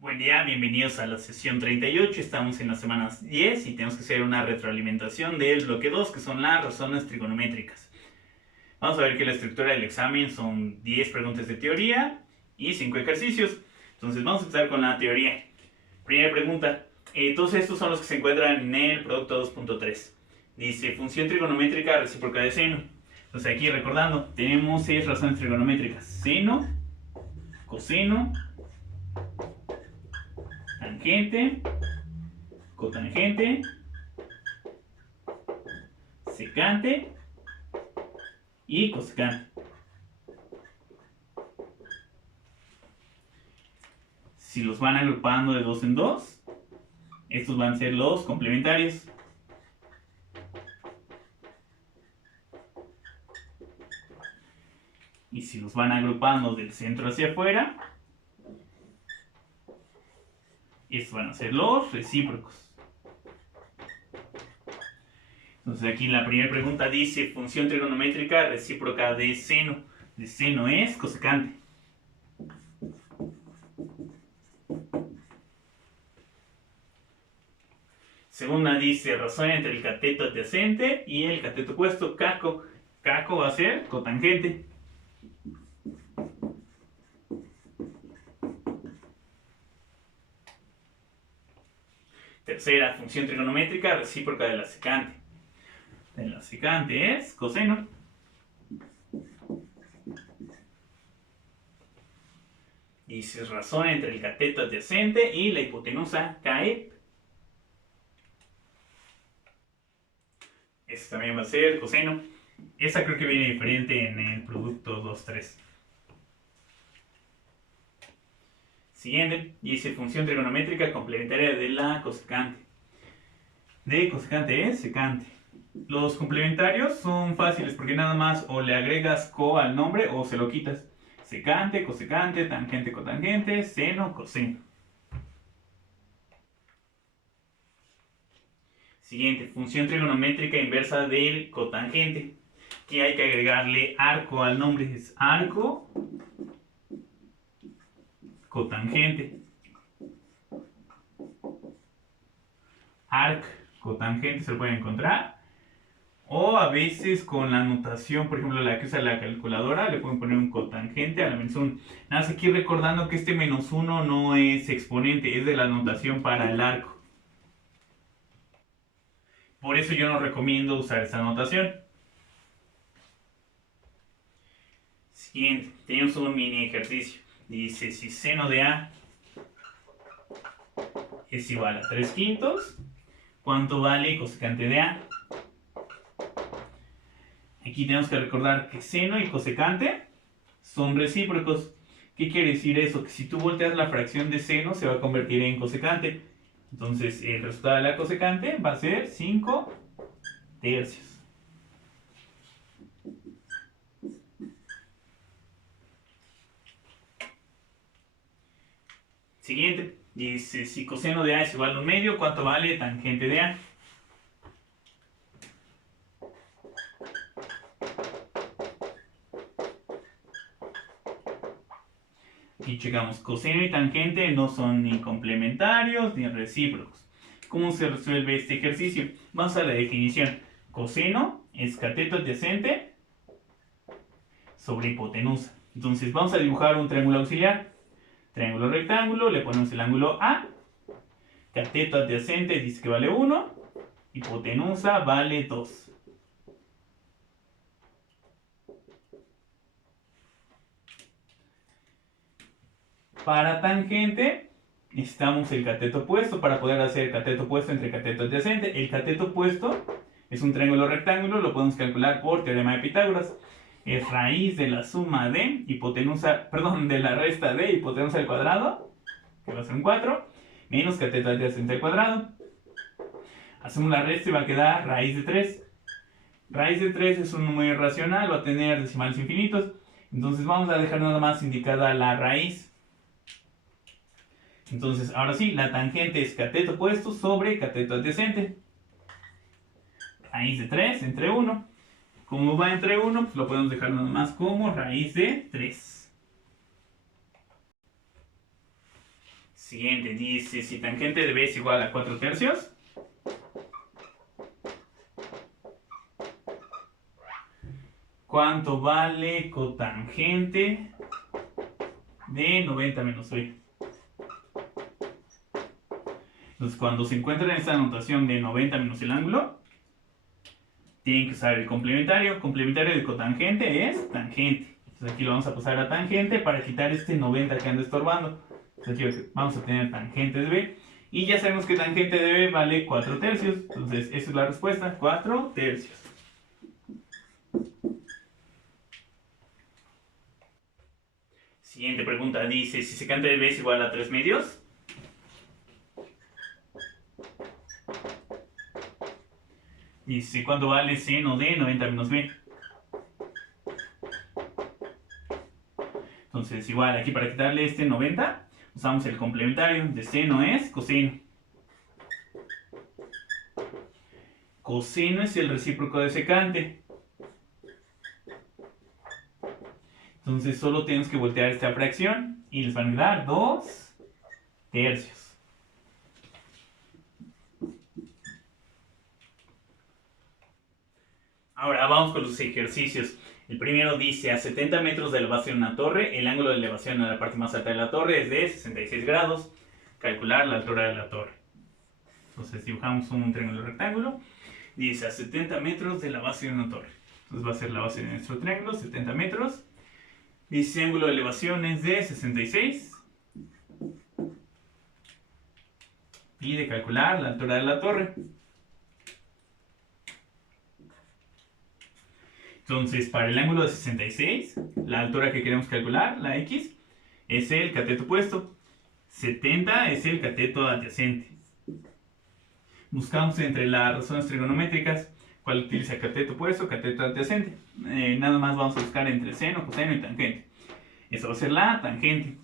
Buen día, bienvenidos a la sesión 38. Estamos en las semanas 10 y tenemos que hacer una retroalimentación del bloque 2, que son las razones trigonométricas. Vamos a ver que la estructura del examen son 10 preguntas de teoría y 5 ejercicios. Entonces vamos a empezar con la teoría. Primera pregunta. Todos estos son los que se encuentran en el producto 2.3. Dice función trigonométrica recíproca de seno. Entonces aquí recordando, tenemos 6 razones trigonométricas: seno, coseno, tangente, cotangente, secante y cosecante. Si los van agrupando de dos en dos, estos van a ser los complementarios. Y si los van agrupando del centro hacia afuera, estos van a ser los recíprocos. Entonces aquí la primera pregunta dice función trigonométrica recíproca de seno. De seno es cosecante. Segunda dice razón entre el cateto adyacente y el cateto opuesto, caco. Caco va a ser cotangente. Tercera, función trigonométrica recíproca de la secante. De la secante es coseno. Dice razón entre el cateto adyacente y la hipotenusa, cae. Este también va a ser coseno. Esa creo que viene diferente en el producto 2.3. Siguiente, dice función trigonométrica complementaria de la cosecante. De cosecante es secante. Los complementarios son fáciles porque nada más o le agregas co al nombre o se lo quitas. Secante, cosecante, tangente, cotangente, seno, coseno. Siguiente, función trigonométrica inversa del cotangente. Aquí hay que agregarle arco al nombre. Es arco, cotangente. Arc, cotangente se lo pueden encontrar. O a veces con la notación, por ejemplo, la que usa la calculadora, le pueden poner un cotangente a la menos 1. Nada más aquí recordando que este menos 1 no es exponente, es de la notación para el arco. Por eso yo no recomiendo usar esa notación. Siguiente, tenemos un mini ejercicio. Dice si seno de A es igual a 3/5, ¿cuánto vale cosecante de A? Aquí tenemos que recordar que seno y cosecante son recíprocos. ¿Qué quiere decir eso? Que si tú volteas la fracción de seno se va a convertir en cosecante. Entonces el resultado de la cosecante va a ser 5/3. Siguiente, dice si coseno de A es igual a 1/2, ¿cuánto vale tangente de A? Aquí checamos, coseno y tangente no son ni complementarios ni recíprocos. ¿Cómo se resuelve este ejercicio? Vamos a la definición. Coseno es cateto adyacente sobre hipotenusa. Entonces vamos a dibujar un triángulo auxiliar. Triángulo rectángulo, le ponemos el ángulo A. Cateto adyacente dice que vale 1. Hipotenusa vale 2. Para tangente necesitamos el cateto opuesto para poder hacer el cateto opuesto entre cateto adyacente. El cateto opuesto es un triángulo rectángulo, lo podemos calcular por teorema de Pitágoras. Es raíz de la suma de hipotenusa, perdón, de la resta de hipotenusa al cuadrado, que va a ser un 4, menos cateto adyacente al cuadrado. Hacemos la resta y va a quedar raíz de 3. Raíz de 3 es un número irracional, va a tener decimales infinitos. Entonces vamos a dejar nada más indicada la raíz. Entonces, ahora sí, la tangente es cateto opuesto sobre cateto adyacente. Raíz de 3 entre 1. Como va entre 1, pues lo podemos dejar nada más como raíz de 3. Siguiente, dice, si tangente de B es igual a 4 tercios, ¿cuánto vale cotangente de 90 menos B? Entonces, cuando se encuentra en esta notación de 90 menos el ángulo, tienen que usar el complementario. Complementario de cotangente es tangente. Entonces, aquí lo vamos a pasar a tangente para quitar este 90 que anda estorbando. Entonces, aquí vamos a tener tangente de B. Y ya sabemos que tangente de B vale 4 tercios. Entonces, esa es la respuesta, 4 tercios. Siguiente pregunta dice, si secante de B es igual a 3 medios, dice, ¿cuánto vale seno de 90 menos B? Entonces, igual, aquí para quitarle este 90, usamos el complementario de seno es coseno. Coseno es el recíproco de secante. Entonces, solo tenemos que voltear esta fracción y les van a dar 2 tercios. Ahora vamos con los ejercicios. El primero dice, a 70 metros de elevación de una torre, el ángulo de elevación a la parte más alta de la torre es de 66 grados. Calcular la altura de la torre. Entonces dibujamos un triángulo rectángulo. Dice, a 70 metros de la base de una torre. Entonces va a ser la base de nuestro triángulo, 70 metros. Dice, ángulo de elevación es de 66. Pide calcular la altura de la torre. Entonces, para el ángulo de 66, la altura que queremos calcular, la X, es el cateto opuesto. 70 es el cateto adyacente. Buscamos entre las razones trigonométricas cuál utiliza cateto opuesto, cateto adyacente. Nada más vamos a buscar entre seno, coseno y tangente. Esa va a ser la tangente.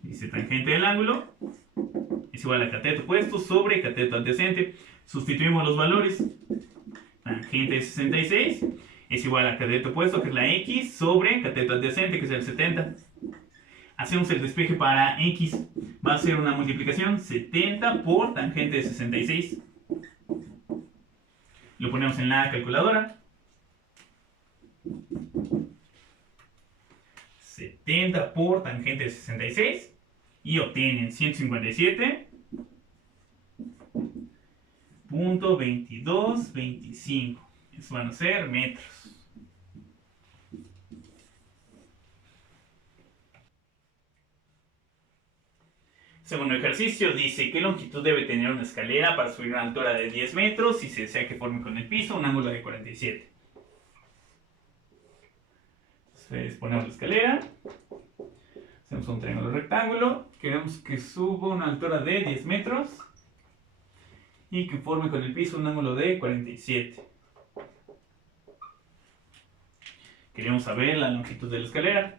Dice tangente del ángulo es igual a cateto opuesto sobre cateto adyacente. Sustituimos los valores. Tangente de 66 es igual a cateto opuesto, que es la X, sobre cateto adyacente, que es el 70. Hacemos el despeje para X. Va a ser una multiplicación 70 por tangente de 66. Lo ponemos en la calculadora. 70 por tangente de 66. Y obtienen 157.2225. Eso van a ser metros. Segundo ejercicio dice, ¿qué longitud debe tener una escalera para subir una altura de 10 metros si se desea que forme con el piso un ángulo de 47? Entonces ponemos la escalera, hacemos un triángulo rectángulo, queremos que suba una altura de 10 metros y que forme con el piso un ángulo de 47. Queremos saber la longitud de la escalera.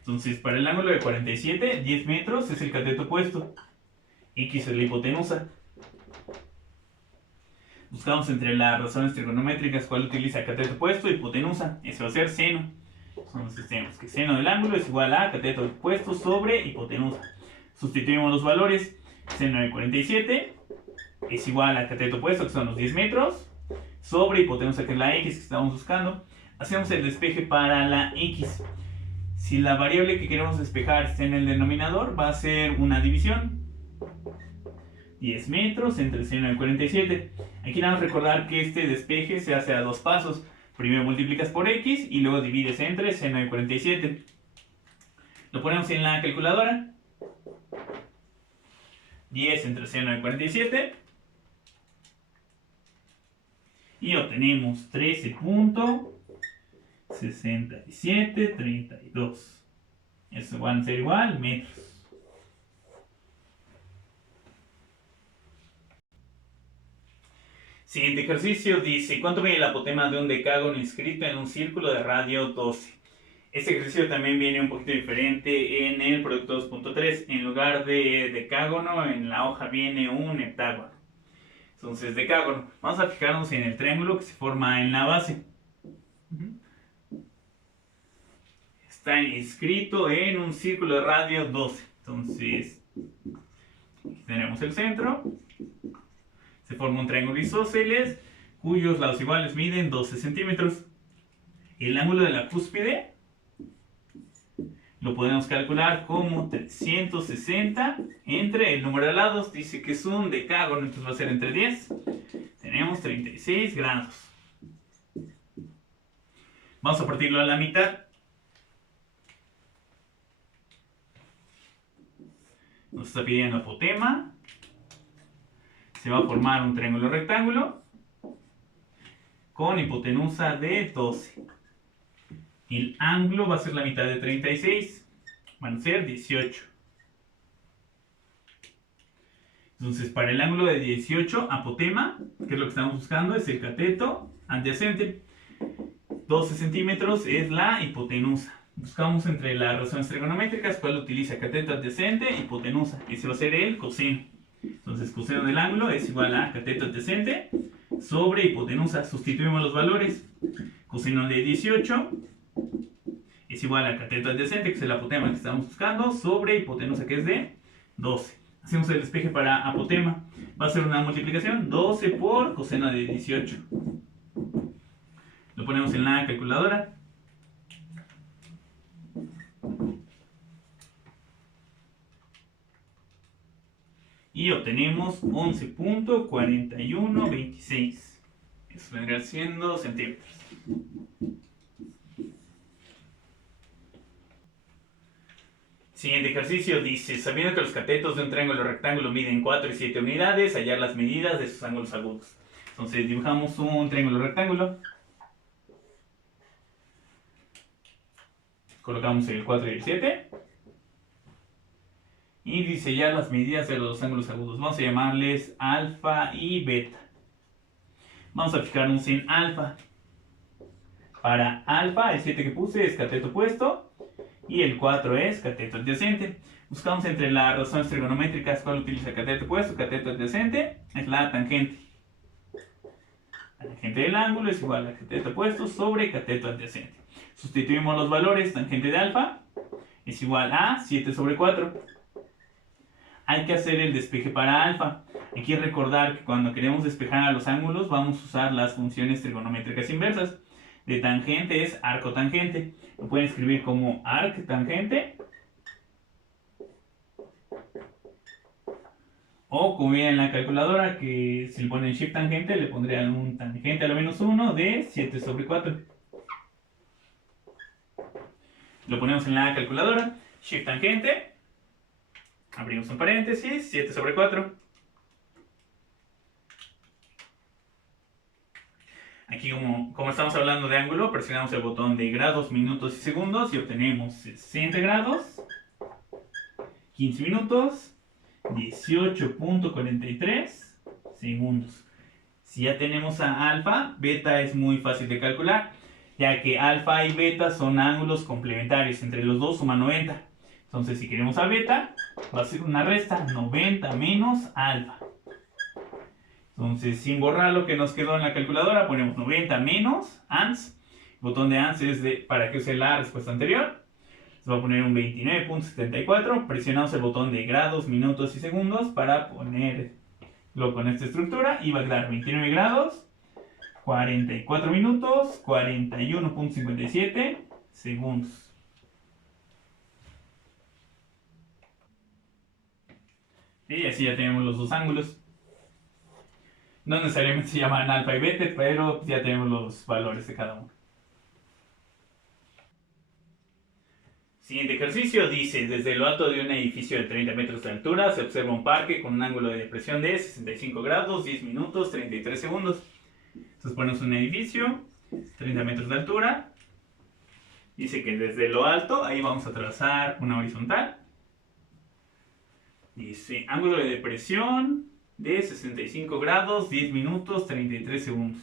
Entonces, para el ángulo de 47, 10 metros es el cateto opuesto. X es la hipotenusa. Buscamos entre las razones trigonométricas cuál utiliza cateto opuesto y hipotenusa. Eso va a ser seno. Entonces tenemos que seno del ángulo es igual a cateto opuesto sobre hipotenusa. Sustituimos los valores. Seno de 47 es igual a cateto opuesto, que son los 10 metros, sobre hipotenusa, que es la X que estamos buscando. Hacemos el despeje para la X. Si la variable que queremos despejar está en el denominador, va a ser una división. 10 metros entre seno de 47. Aquí vamos a recordar que este despeje se hace a dos pasos. Primero multiplicas por X y luego divides entre seno de 47. Lo ponemos en la calculadora. 10 entre seno de 47. Y obtenemos 13.6732. Eso van a ser igual metros. Siguiente ejercicio dice, ¿cuánto mide el apotema de un decágono inscrito en un círculo de radio 12? Este ejercicio también viene un poquito diferente en el producto 2.3. En lugar de decágono, en la hoja viene un heptágono. Entonces, decágono. Vamos a fijarnos en el triángulo que se forma en la base. Está inscrito en un círculo de radio 12. Entonces, tendremos el centro. Se forma un triángulo isósceles cuyos lados iguales miden 12 centímetros. El ángulo de la cúspide lo podemos calcular como 360 entre el número de lados. Dice que es un decágono, entonces va a ser entre 10. Tenemos 36 grados. Vamos a partirlo a la mitad. Nos está pidiendo apotema. Se va a formar un triángulo rectángulo con hipotenusa de 12. El ángulo va a ser la mitad de 36. Van a ser 18. Entonces, para el ángulo de 18, apotema, que es lo que estamos buscando, es el cateto adyacente. 12 centímetros es la hipotenusa. Buscamos entre las razones trigonométricas cuál utiliza cateto adyacente, hipotenusa. Ese va a ser el coseno. Entonces, coseno del ángulo es igual a cateto adyacente sobre hipotenusa. Sustituimos los valores. Coseno de 18 es igual a cateto adyacente, que es el apotema que estamos buscando, sobre hipotenusa, que es de 12. Hacemos el despeje para apotema. Va a ser una multiplicación, 12 por coseno de 18. Lo ponemos en la calculadora. Y obtenemos 11.4126. Eso vendría siendo centímetros. Siguiente ejercicio dice, sabiendo que los catetos de un triángulo rectángulo miden 4 y 7 unidades, hallar las medidas de sus ángulos agudos. Entonces dibujamos un triángulo rectángulo. Colocamos el 4 y el 7. Y dice ya las medidas de los ángulos agudos. Vamos a llamarles alfa y beta. Vamos a fijarnos en alfa. Para alfa, el 7 que puse es cateto opuesto. Y el 4 es cateto adyacente. Buscamos entre las razones trigonométricas cuál utiliza cateto opuesto, cateto adyacente. Es la tangente. La tangente del ángulo es igual a cateto opuesto sobre cateto adyacente. Sustituimos los valores. Tangente de alfa es igual a 7 sobre 4. Hay que hacer el despeje para alfa. Hay que recordar que cuando queremos despejar a los ángulos vamos a usar las funciones trigonométricas inversas. De tangente es arcotangente. Lo pueden escribir como arctangente. O como viene en la calculadora, que si le ponen shift tangente le pondrían un tangente a la menos 1 de 7 sobre 4. Lo ponemos en la calculadora. Shift tangente. Abrimos un paréntesis, 7 sobre 4. Aquí como estamos hablando de ángulo, presionamos el botón de grados, minutos y segundos y obtenemos 60 grados, 15 minutos, 18.43 segundos. Si ya tenemos a alfa, beta es muy fácil de calcular, ya que alfa y beta son ángulos complementarios, entre los dos suman 90. Entonces si queremos a beta, va a ser una resta, 90 menos alfa. Entonces, sin borrar lo que nos quedó en la calculadora, ponemos 90 menos ans. El botón de ans es para que use la respuesta anterior. Se va a poner un 29.74. Presionamos el botón de grados, minutos y segundos para ponerlo con esta estructura. Y va a dar 29 grados, 44 minutos, 41.57 segundos. Y así ya tenemos los dos ángulos. No necesariamente se llaman alfa y beta, pero ya tenemos los valores de cada uno. Siguiente ejercicio dice, desde lo alto de un edificio de 30 metros de altura se observa un parque con un ángulo de depresión de 65 grados, 10 minutos, 33 segundos. Entonces ponemos un edificio, 30 metros de altura. Dice que desde lo alto, ahí vamos a trazar una horizontal. Dice, ángulo de depresión de 65 grados, 10 minutos, 33 segundos.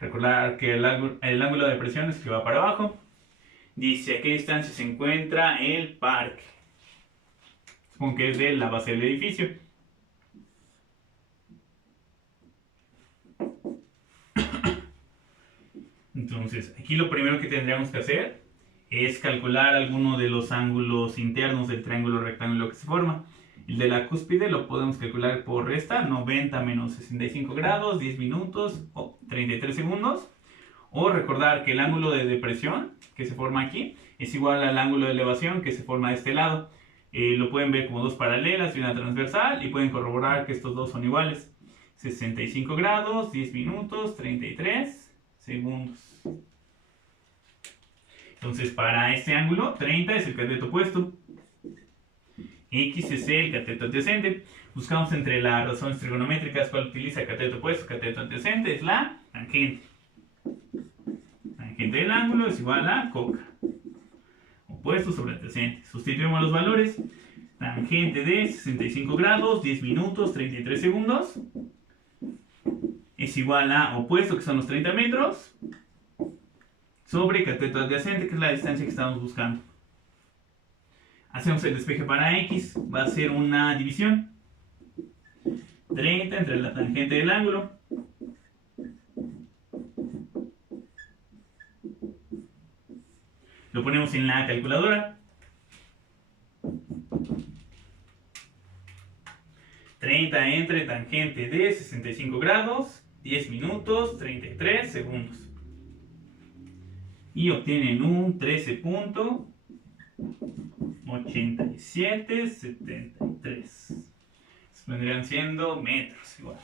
Recordar que el ángulo de depresión es que va para abajo. Dice, ¿a qué distancia se encuentra el parque? Supongo que es de la base del edificio. Entonces, aquí lo primero que tendríamos que hacer es calcular alguno de los ángulos internos del triángulo rectángulo que se forma. El de la cúspide lo podemos calcular por resta, 90 menos 65 grados, 10 minutos o 33 segundos. O recordar que el ángulo de depresión que se forma aquí es igual al ángulo de elevación que se forma de este lado. Lo pueden ver como dos paralelas y una transversal y pueden corroborar que estos dos son iguales. 65 grados, 10 minutos, 33 segundos. Entonces para este ángulo, 30 es el cateto opuesto. X es el cateto adyacente. Buscamos entre las razones trigonométricas cuál utiliza cateto opuesto, cateto adyacente, es la tangente. Tangente del ángulo es igual a coca. Opuesto sobre adyacente. Sustituimos los valores. Tangente de 65 grados, 10 minutos, 33 segundos. Es igual a opuesto, que son los 30 metros, sobre cateto adyacente, que es la distancia que estamos buscando. Hacemos el despeje para X, va a ser una división. 30 entre la tangente del ángulo. Lo ponemos en la calculadora. 30 entre tangente de 65 grados, 10 minutos, 33 segundos. Y obtienen un 13.8773. Vendrían siendo metros igual.